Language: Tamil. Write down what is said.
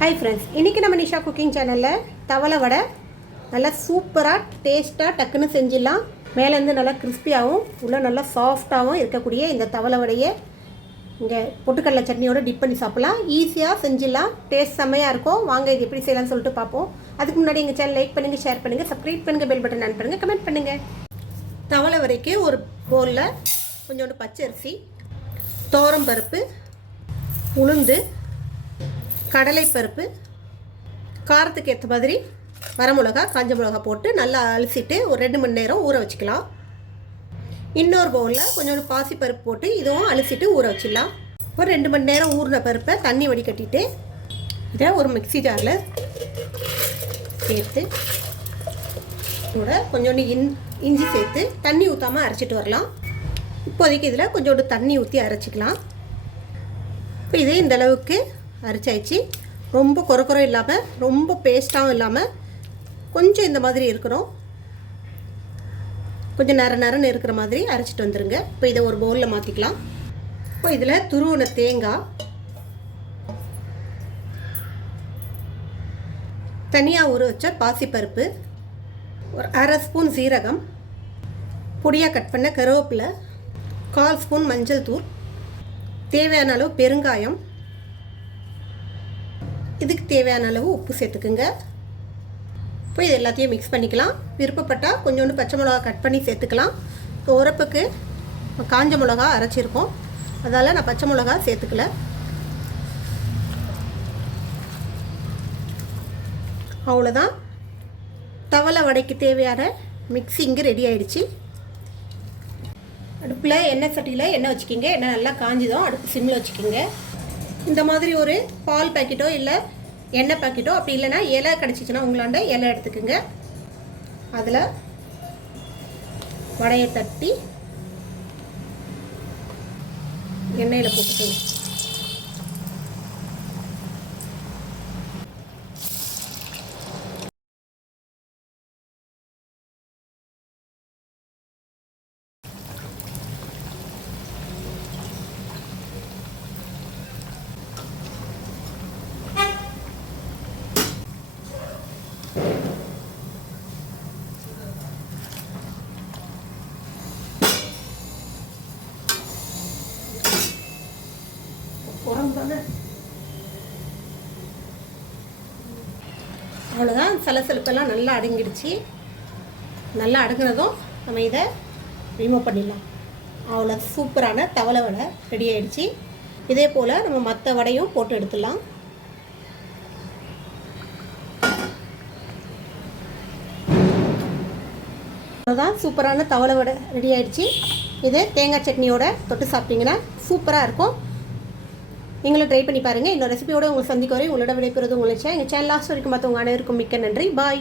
ஹாய் ஃப்ரெண்ட்ஸ், இன்றைக்கி நம்ம நிஷா குக்கிங் சேனலில் தவளை வடை நல்லா சூப்பராக டேஸ்ட்டாக டக்குன்னு செஞ்சிடலாம். மேலேருந்து நல்லா கிறிஸ்பியாகவும் உள்ளே நல்லா சாஃப்டாகவும் இருக்கக்கூடிய இந்த தவளை வடையை இங்கே பொட்டுக்கடலை சட்னியோடு டிப் பண்ணி சாப்பிட்லாம். ஈஸியாக செஞ்சிடலாம், டேஸ்ட் செம்மையாக இருக்கும். வாங்க இது எப்படி செய்யலாம்னு சொல்லிட்டு பார்ப்போம். அதுக்கு முன்னாடி எங்கள் சேனல் லைக் பண்ணுங்கள், ஷேர் பண்ணுங்கள், சப்ஸ்கிரைப் பண்ணுங்கள், பெல் பட்டன் ஆன் பண்ணுங்கள், கமெண்ட் பண்ணுங்கள். தவளை வடைக்கு ஒரு பவுலில் கொஞ்சோண்டு பச்சரிசி, துவரம்பருப்பு, உளுந்து, கடலைப்பருப்பு, காரத்துக்கு ஏற்ற மாதிரி வரமிளகா, காஞ்ச மிளகா போட்டு நல்லா அலசிட்டு ஒரு 2 மணி நேரம் ஊற வச்சுக்கலாம். இன்னொரு பவுலில் கொஞ்சோண்டு பாசிப்பருப்பு போட்டு இதுவும் அலசிட்டு ஊற வச்சிடலாம். ஒரு 2 மணி நேரம் ஊறின பருப்பை தண்ணி வடிகட்டிட்டு இதை ஒரு மிக்ஸி ஜாரில் சேர்த்து கூட கொஞ்சோண்டு இஞ்சி சேர்த்து தண்ணி ஊற்றாமல் அரைச்சிட்டு வரலாம். இப்போதைக்கு இதில் கொஞ்சோண்டு தண்ணி ஊற்றி அரைச்சிக்கலாம். இப்போ இதே இந்த அளவுக்கு அரைச்சாச்சு. ரொம்ப குறை இல்லாமல் ரொம்ப பேஸ்ட்டாகவும் இல்லாமல் கொஞ்சம் இந்த மாதிரி இருக்கணும். கொஞ்சம் நரன்னு இருக்கிற மாதிரி அரைச்சிட்டு வந்துடுங்க. இப்போ இதை ஒரு பவுலில் மாற்றிக்கலாம். இப்போ இதில் துருவின தேங்காய், தனியாக ஊற வச்ச பாசிப்பருப்பு, ஒரு 1/2 ஸ்பூன் சீரகம், பொடியாக கட் பண்ண கருவேப்பிலை, 1/4 ஸ்பூன் மஞ்சள் தூள், தேவையான அளவு பெருங்காயம், இதுக்கு தேவையான அளவு உப்பு சேர்த்துக்குங்க. இப்போ இது எல்லாத்தையும் மிக்ஸ் பண்ணிக்கலாம். விருப்பப்பட்டால் கொஞ்சோண்டு பச்சை மிளகா கட் பண்ணி சேர்த்துக்கலாம். உரப்புக்கு காஞ்ச மிளகா அரைச்சிருக்கோம், அதால் நான் பச்சை மிளகா சேர்த்துக்கல. அவ்வளோதான், தவளை வடைக்கு தேவையான மிக்ஸி இங்கே ரெடி ஆகிடுச்சு. அடுப்பில் எண்ணெய் சட்டியில் எண்ணெய் வச்சுக்கிங்க. எண்ணெய் நல்லா காஞ்சிடும், அடுப்பு சிம்மில் வச்சுக்கிங்க. இந்த மாதிரி ஒரு பால் பாக்கெட்டோ இல்லை எண்ணெய் பாக்கெட்டோ, அப்படி இல்லைன்னா இலை கிடச்சிச்சின்னா உங்களாண்ட இலை எடுத்துக்குங்க. அதில் வடையை தட்டி எண்ணெயில் போட்டுக்குங்க. அவ்வளோதான், சலசலப்பெல்லாம் நல்லா அடங்கிடுச்சு. நல்லா அடங்கினதும் நம்ம இதை ரிமூவ் பண்ணிடலாம். அவ்வளோ சூப்பரான தவளை வடை ரெடி ஆகிடுச்சு. இதே போல் நம்ம மற்ற வடையும் போட்டு எடுத்துடலாம். அவ்வளோதான், சூப்பரான தவளை வடை ரெடி ஆகிடுச்சு. இது தேங்காய் சட்னியோட தொட்டு சாப்பிட்டிங்கன்னா சூப்பராக இருக்கும். நீங்களும் ட்ரை பண்ணி பாருங்கள். இன்னொரு ரெசிபியோடு உங்களை சந்திக்க வரை உங்களோட விடைபெறுவது உங்களை எங்கள் சேனல் லாஸ்ட் வரைக்கும் பார்த்தவங்க அனைவருக்கும் மிக்க நன்றி. பாய்.